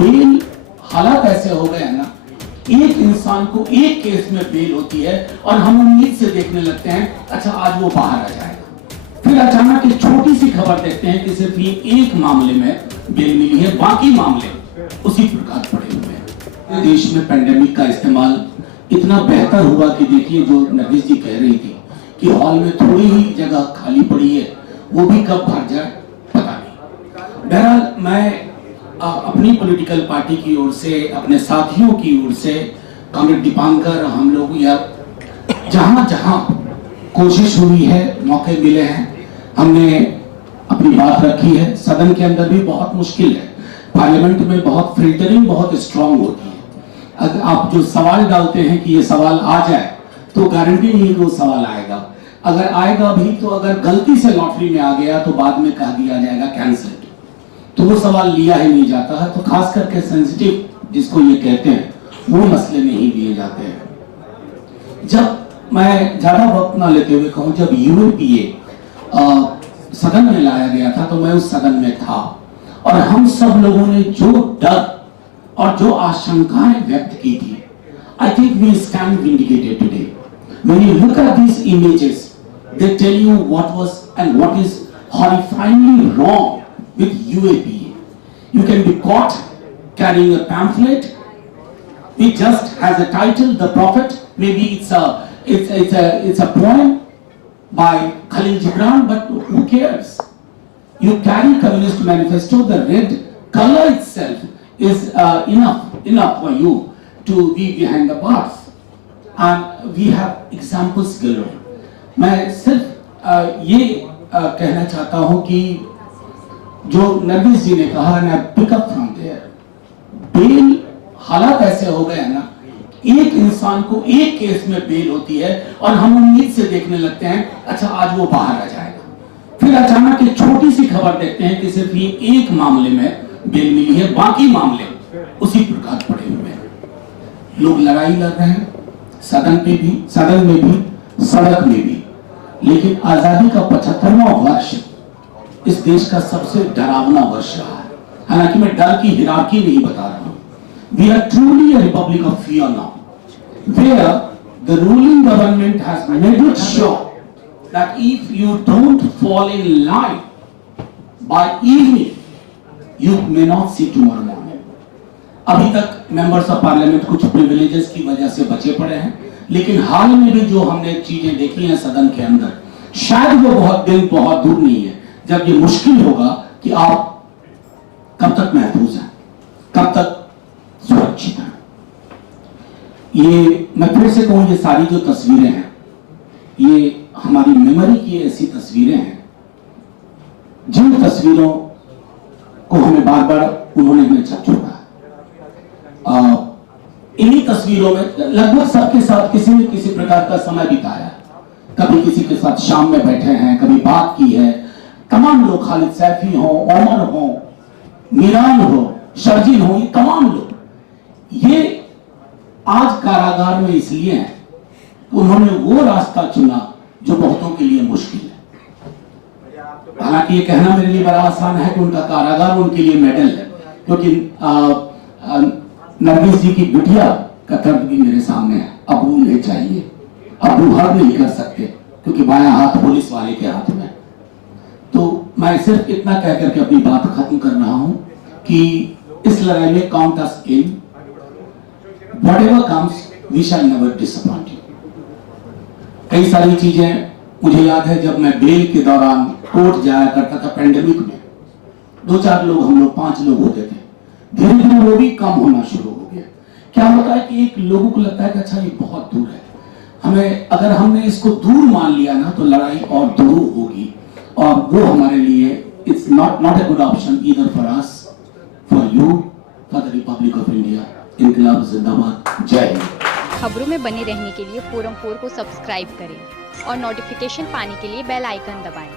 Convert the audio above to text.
Bell हालात ऐसे हो गए हैं ना, एक इंसान को एक केस में बेल होती है और हम उम्मीद से देखने लगते हैं अच्छा आज वो बाहर आ जाएगा, फिर अचानक एक छोटी सी खबर देखते हैं कि सिर्फ ये एक मामले में बेल मिली है, बाकी मामले उसी प्रकार पड़े हुए हैं। देश में पेंडेमिक का इस्तेमाल इतना बेहतर हुआ कि देखिए जो नरगिस जी कह रही थी कि हॉल में थोड़ी ही जगह खाली पड़ी है, वो भी कब भर जाए पता नहीं। बहरहाल मैं अपनी पॉलिटिकल पार्टी की ओर से, अपने साथियों की ओर से, कॉमरेड दीपांकर, हम लोग या जहां जहां कोशिश हुई है, मौके मिले हैं, हमने अपनी बात रखी है। सदन के अंदर भी बहुत मुश्किल है, पार्लियामेंट में बहुत फिल्टरिंग बहुत स्ट्रांग होती है। अगर आप जो सवाल डालते हैं कि ये सवाल आ जाए तो गारंटी नहीं है कि वो सवाल आएगा, अगर आएगा भी तो अगर गलती से लॉटरी में आ गया तो बाद में कह दिया जाएगा कैंसिल, तो वो सवाल लिया ही नहीं जाता है। तो खास करके सेंसिटिव जिसको ये कहते हैं वो मसले नहीं लिए जाते हैं। जब मैं ज्यादा वक्त ना लेते हुए कहूं, जब यूएपीए सदन में लाया गया था तो मैं उस सदन में था और हम सब लोगों ने जो डर और जो आशंकाएं व्यक्त की थी, I think we stand vindicated today. When you look at these images, they tell you what was and what is horrifyingly wrong with UAPA. You can be caught carrying a pamphlet which just has a title, The Prophet. Maybe it's a poem by Khalil Gibran, but who cares? You carry Communist Manifesto. The red color itself is enough for you to be behind the bars. And we have examples galore. मैं सिर्फ ये कहना चाहता हूँ कि जो नरगिस जी ने कहा ना, pick up from there, bail हालात ऐसे हो गए हैं ना, एक इंसान को एक केस में बेल होती है और हम उम्मीद से देखने लगते हैं अच्छा आज वो बाहर आ जाएगा, फिर अचानक एक छोटी सी खबर देखते हैं कि सिर्फ ये एक मामले में बेल मिली है, बाकी मामले उसी प्रकार पड़े हुए हैं। लोग लड़ाई लड़ रहे हैं, सदन में भी सड़क में भी, लेकिन आजादी का 75वां वर्ष इस देश का सबसे डरावना वर्ष रहा है। हालांकि मैं डर की हिरार्की नहीं बता रहा हूं। We are truly a republic of fear now, where the ruling government has made it sure that if you don't fall in line by evening you may not see tomorrow morning. अभी तक members of parliament कुछ privileges की वजह से बचे पड़े हैं, लेकिन हाल में भी जो हमने चीजें देखी हैं सदन के अंदर, शायद वो बहुत दिन बहुत दूर नहीं है जब ये मुश्किल होगा कि आप कब तक महफूज हैं, कब तक सुरक्षित हैं। ये मैं फिर से कहूं, ये सारी जो तस्वीरें हैं ये हमारी मेमोरी की ऐसी तस्वीरें हैं जिन तस्वीरों को हमें बार बार उन्होंने हमें छप छोड़ा। इन्हीं तस्वीरों में लगभग सबके साथ किसी न किसी प्रकार का समय बिताया, कभी किसी के साथ शाम में बैठे हैं, कभी बात की है। तमाम लोग, खालिद सैफी हो, ओमर हो, मीरान हो, शर्जील हो, ये तमाम लोग ये आज कारागार में इसलिए हैं, उन्होंने वो रास्ता चुना जो बहुतों के लिए मुश्किल है। हालांकि ये कहना मेरे लिए बड़ा आसान है कि उनका कारागार उनके लिए मेडल है, क्योंकि नरगिस जी की बिटिया का दर्द भी मेरे सामने है। अब वो नहीं चाहिए, अब वो हर नहीं कर सकते क्योंकि बायां हाथ पुलिस वाले के हाथ में। तो मैं सिर्फ इतना कह करके अपनी बात खत्म कर रहा हूं कि इस लड़ाई में count us in, whatever comes we shall never disappoint you. कई सारी चीजें मुझे याद है, जब मैं बेल के दौरान कोर्ट जाया करता था पेंडेमिक में, 2-4 लोग, हम लोग 5 लोग होते थे, धीरे धीरे वो भी कम होना शुरू हो गया। क्या होता है कि एक लोगों को लगता है कि अच्छा ये बहुत दूर है, हमें, अगर हमने इसको दूर मान लिया ना तो लड़ाई और दूर होगी, और वो हमारे लिए it's not a good option either for us, for you, for the Republic of India. इनकलाब जिंदाबाद, जय हिंद। खबरों में बने रहने के लिए फोरम 4 को सब्सक्राइब करें और नोटिफिकेशन पाने के लिए बेल आइकन दबाएं।